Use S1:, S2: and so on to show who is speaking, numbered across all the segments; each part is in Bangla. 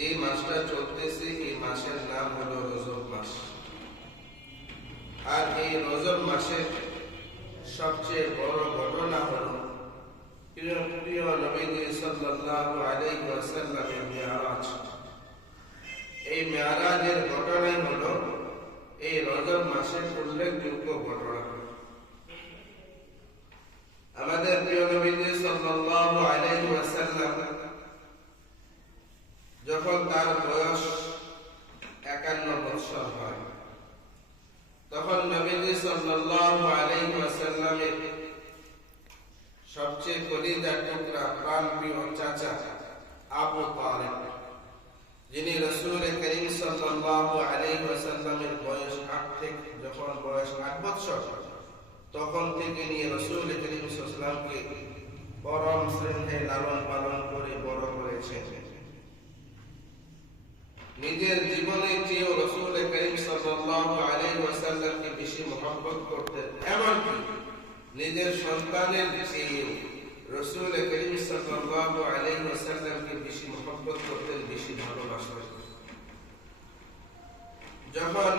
S1: যে মাসটা চলতেছে, এই মাসের নাম হলো রজব মাস। আর এই রজব মাসের সবচেয়ে বড় ঘটনা হলো, প্রিয় নবীজি সাল্লাল্লাহু আলাইহি ওয়াসাল্লামের মিরাজ এই মেয়ারাজের ঘটনাই হলো, এই রজব মাসের উল্লেখযোগ্য ঘটনা আমাদের প্রিয় নবীজি সাল্লাল্লাহু আলাইহি ওয়াসাল্লাম যখন তার বয়স একান্ন বৎসর হয় তখন নবীজি সাল্লাল্লাহু আলাইহি ওয়াসাল্লামের সবচেয়ে কলিজার টুকরা প্রাণ প্রিয় চাচা আবু তালেব। যিনি রসুল করিম সাল্লাল্লাহু আলাইহি ওয়াসাল্লামের বয়স আট থেকে যখন বয়স আট বছর তখন থেকে নিয়ে রসুল করিম সাল্লামকে পরম শ্রেণে লালন পালন করে বড় করেছেন। নিজের জীবনের চেয়েও রসুল করিম সাল্লাল্লাহু আলাইহি ওয়াসাল্লামকে বেশি মহব্বত করতেন। এমনকি নিজের সন্তানের চেয়েও রসুল করিম সাল্লাল্লাহু আলাইহি ওয়াসাল্লামকে বেশি মহব্বত করতেন, বেশি ভালোবাসতেন। যখন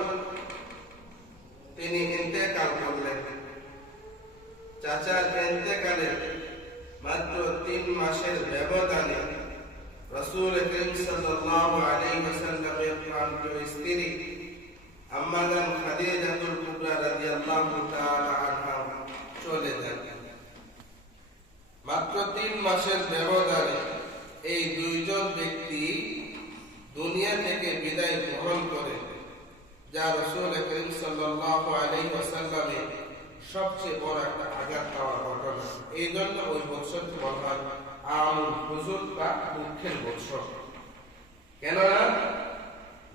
S1: তিনি ইন্তেকাল করলেন, চাচার ইন্তেকালের মাত্র তিন মাসের ব্যবধানে রসুল করিম সাল্লাল্লাহু আলাইহি ওয়াসাল্লামের প্রাণপ্রিয় স্ত্রী আম্মাজান খাদিজাতুল কুবরা রাদিয়াল্লাহু তাআলা আনহা চলে যান মাত্র তিন মাসের ব্যবধানে এই দুইজন ব্যক্তি দুনিয়া থেকে বিদায় গ্রহণ করে, যা রসুল করিম আলাইহি ওয়াসাল্লামের সবচেয়ে বড় একটা আঘাত পাওয়ার ঘটনা। এই জন্য ওই আমুল হুজুর বা দুঃখের বছর কেননা,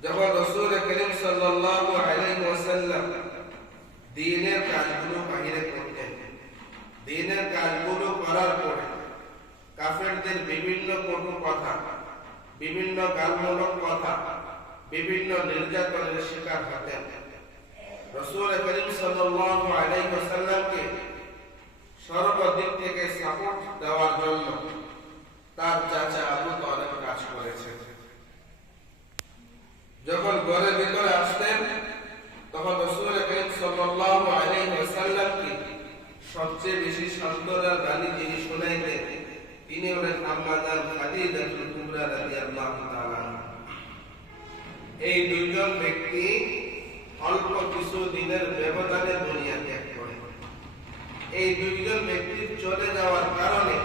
S1: যখন রসুল করিম আলাইহি ওয়াসাল্লাম দিনের কাজগুলো বাহিরে করতেন, দিনের কাজগুলো করার পরে কাফেরদের বিভিন্ন কটু কথা বিভিন্ন গালমূলক কথা, বিভিন্ন নির্যাতনের শিকার হতেন। রসুল করিম সাল্লাল্লাহু আলাইহি ওয়াসাল্লামকে সর্বদিক থেকে সাপোর্ট দেওয়ার জন্য তার চাচা আবু তালেব কাজ করেছে যখন ঘরের ভিতরে আসতেন, তখন রসুল করিম সাল্লাল্লাহু আলাইহি ওয়াসাল্লামকে সবচেয়ে বেশি সান্ত্বনার গালি যিনি শোনাইতেন, তিনি হলেন খাদিজাতুল কুবরা রাদিয়াল্লাহু তাআলা এই দুইজন ব্যক্তি অল্প কিছু দিনের ব্যবধানে দুনিয়া ত্যাগ করে এই দুইজন ব্যক্তির চলে যাওয়ার কারণে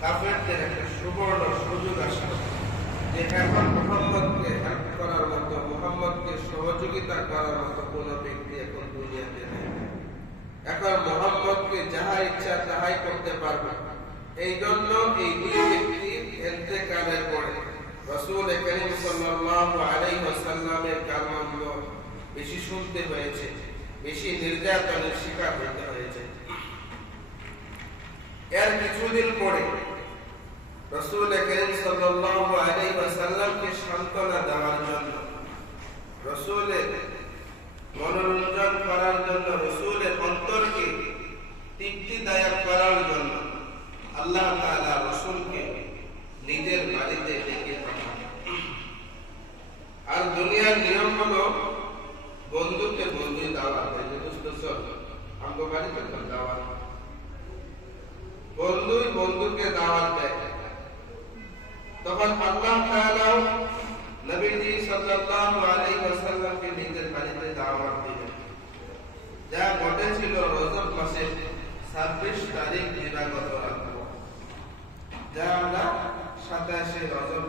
S1: কাফেরদের একটা সুবর্ণ সুযোগ আসে যে এখন হেল্প করার মতো, মোহাম্মদকে সহযোগিতা করার মতো ব্যক্তি এখন দুনিয়াতে নেই। এখন মোহাম্মদকে যাহা ইচ্ছা তাহাই করতে পারবে। এই জন্য এই দুই এতেকালের পরে রসুল করিম সাল্লাল্লাহু আলাইহি ওয়াসাল্লামের কারণে বেশি শুনতে হয়েছে, বেশি নির্যাতনের শিকার হতে হয়েছে। এর কিছুদিন পরে রসুল করিম সাল্লাল্লাহু আলাইহি ওয়াসাল্লামকে সান্ত্বনা দেওয়ার জন্য মনোরঞ্জন করার জন্য রসুলের অন্তরকে তৃপ্তিদায়ক করার জন্য আল্লাহ তাআলা রসুলকে নিজের বাড়িতে ডেকে পাঠান আর দুনিয়ার নিয়ম হলো বন্ধুকে বন্ধুই দাওয়াত দেয় যে বুঝতেছ বাড়িতে তো দাওয়াত বন্ধুই বন্ধুকে দাওয়াত দেয়। তখন আল্লাহ নবীজি সাল্লাল্লাহু নিজের বাড়িতে দাওয়াত দিলেন। যা ঘটেছিল রজব মাসের 26 তারিখ দিবাগত রাত যা আমরা 27 রজব